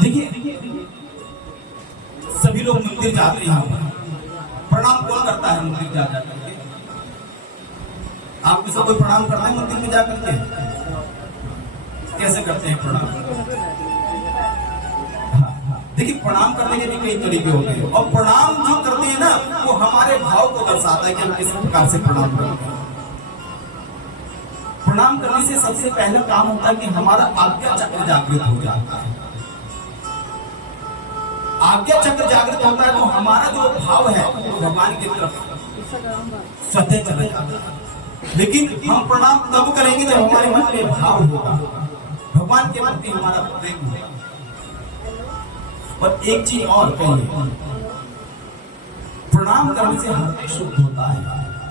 देखिए सभी लोग मंदिर जाते हैं, प्रणाम कौन करता है मंदिर जा करके? आपको सब कोई प्रणाम करना है मंदिर में जाकर के? कैसे करते हैं प्रणाम? देखिए प्रणाम करने के भी कई तरीके होते हैं, और प्रणाम जो करते हैं ना वो हमारे भाव को दर्शाता है कि हम किस प्रकार से प्रणाम करते हैं। प्रणाम करने से सबसे पहला काम होता है कि हमारा आज्ञा चक्र जागृत हो जाता है। आज्ञा चक्र जागृत होता है तो हमारा जो भाव है वो भगवान की तरफ स्वतः चला जाता है। लेकिन हम प्रणाम तब करेंगे जब हमारे मन में भाव होगा, भगवान के प्रति हमारा प्रेम होगा। और एक चीज और कहिए, प्रणाम करने से हृदय शुद्ध होता है,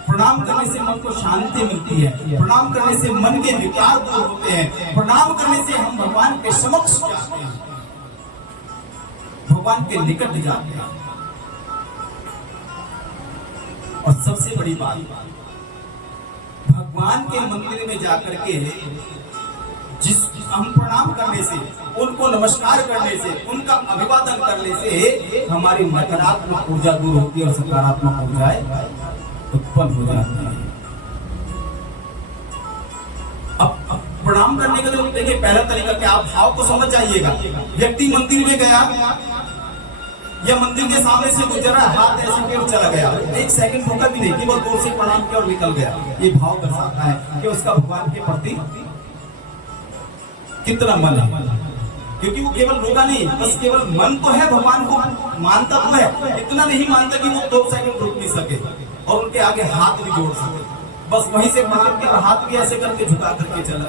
प्रणाम करने से मन को शांति मिलती है, प्रणाम करने से मन के विकार दूर होते हैं, प्रणाम करने से हम भगवान के समक्ष जाते हैं, भगवान के निकट जाते हैं। और सबसे बड़ी बात, भगवान के मंदिर में जाकर के जिस हम प्रणाम करने से, उनको नमस्कार करने से, उनका अभिवादन करने से हमारी नकारात्मक ऊर्जा दूर होती है और सकारात्मक ऊर्जाएं उत्पन्न हो जाती है। अब प्रणाम करने का तो देखिए पहला तरीका क्या, आप भाव को समझ जाइएगा। व्यक्ति मंदिर में गया या मंदिर के सामने से गुजरा, हाथ ऐसे फिर चला गया, एक सेकंड रुका भी नहीं, केवल दूर से प्रणाम किया और निकल गया, ये भाव दर्शाता है कि उसका भगवान के प्रति कितना मन है। क्योंकि वो केवल रोका नहीं, बस केवल मन तो है, भगवान को मानता तो है, इतना नहीं मानता कि वो 2 सेकंड रुक नहीं सके और उनके आगे हाथ भी जोड़ सके, बस वहीं से प्रणाम किया, हाथ भी ऐसे करके झुका करके चला।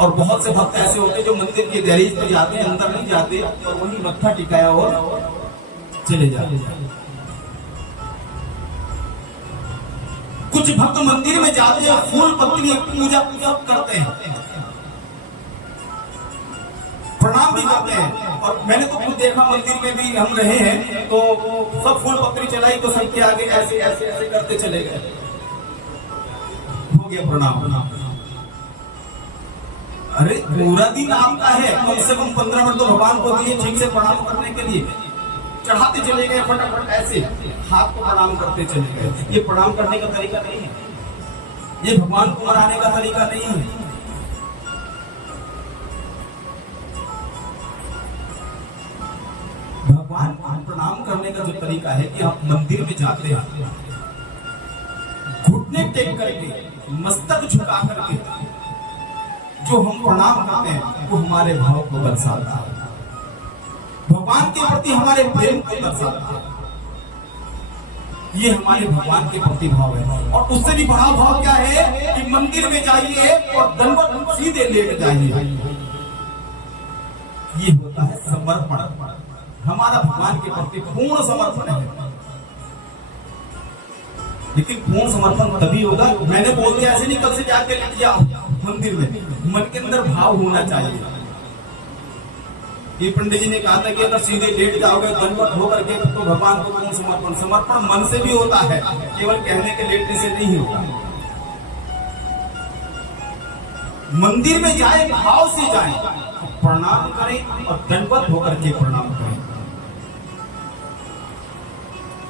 और बहुत से भक्त ऐसे होते हैं जो मंदिर के दहलीज पे जाते हैं, अंदर नहीं जाते और वहीं मत्था टिकाया और चले जाते हैं। कुछ भक्त मंदिर में जाते हैं, फूल पत्ती पूजा करते हैं, प्रणाम भी करते हैं। और मैंने तो खुद देखा, मंदिर में भी हम रहे हैं तो सब फूल पत्ती चलाई तो सबके आगे ऐसे ऐसे ऐसे करते चले गए, हो गया प्रणाम। अरे पूरा दिन आपका है, कम से कम 15 मिनट तो भगवान को दिए ठीक से प्रणाम करने के लिए, चढ़ाते चले गए फटाफट, ऐसे हाथ को प्रणाम करते चले गए। ये प्रणाम करने का तरीका नहीं है, ये भगवान को मनाने का तरीका नहीं है। भगवान को प्रणाम करने का जो तरीका है कि आप मंदिर में जाते हैं, घुटने टेक करके, मस्तक झुका करके जो हम प्रणाम करते हैं वो हमारे भाव को दर्शाता है, भगवान के प्रति हमारे प्रेम को दर्शाता है। ये हमारे भगवान के प्रति भाव है। और उससे भी बड़ा भाव क्या है कि मंदिर में जाइए और दंडवत सीधे लेट जाइए, ये होता है समर्पण। हमारा भगवान के प्रति पूर्ण समर्पण है। लेकिन पूर्ण समर्पण तभी होगा, मैंने बोल दिया ऐसे नहीं कल से जाके लेट जाओ मंदिर में, मन के अंदर भाव होना चाहिए। ये पंडित जी ने कहा था कि अगर सीधे लेट जाओगे दंडवत होकर के तो भगवान को पूर्ण समर्पण, समर्पण मन से भी होता है, केवल कहने के लेटने से नहीं होता। मंदिर में जाए, भाव से जाए, प्रणाम करें और दंडवत होकर के प्रणाम करें।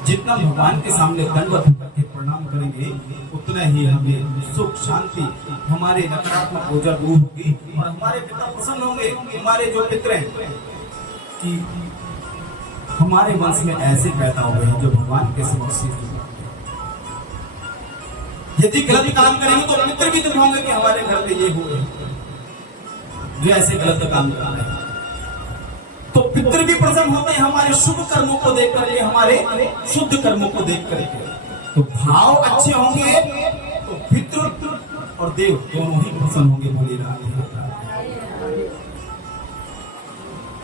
जितना भगवान के सामने दंडवत होकर के प्रणाम करेंगे उतना ही हमें सुख शांति, हमारे नकारात्मक ऊर्जा दूर होगी और हमारे पिता प्रसन्न होंगे। हमारे जो पितर हैं कि हमारे वंश में ऐसे पैदा हुए हैं जो भगवान के समक्ष, यदि गलत काम करेंगे तो पितर भी दुख होंगे कि हमारे घर पे ये हुए जो ऐसे गलत काम कर रहे हैं। तो पितर भी प्रसन्न होते हैं हमारे शुभ कर्मों को देख करके, हमारे शुद्ध कर्मों को देख करके। तो भाव अच्छे होंगे तो पितृ और देव दोनों ही प्रसन्न होंगे। बोलिए राधे राधे।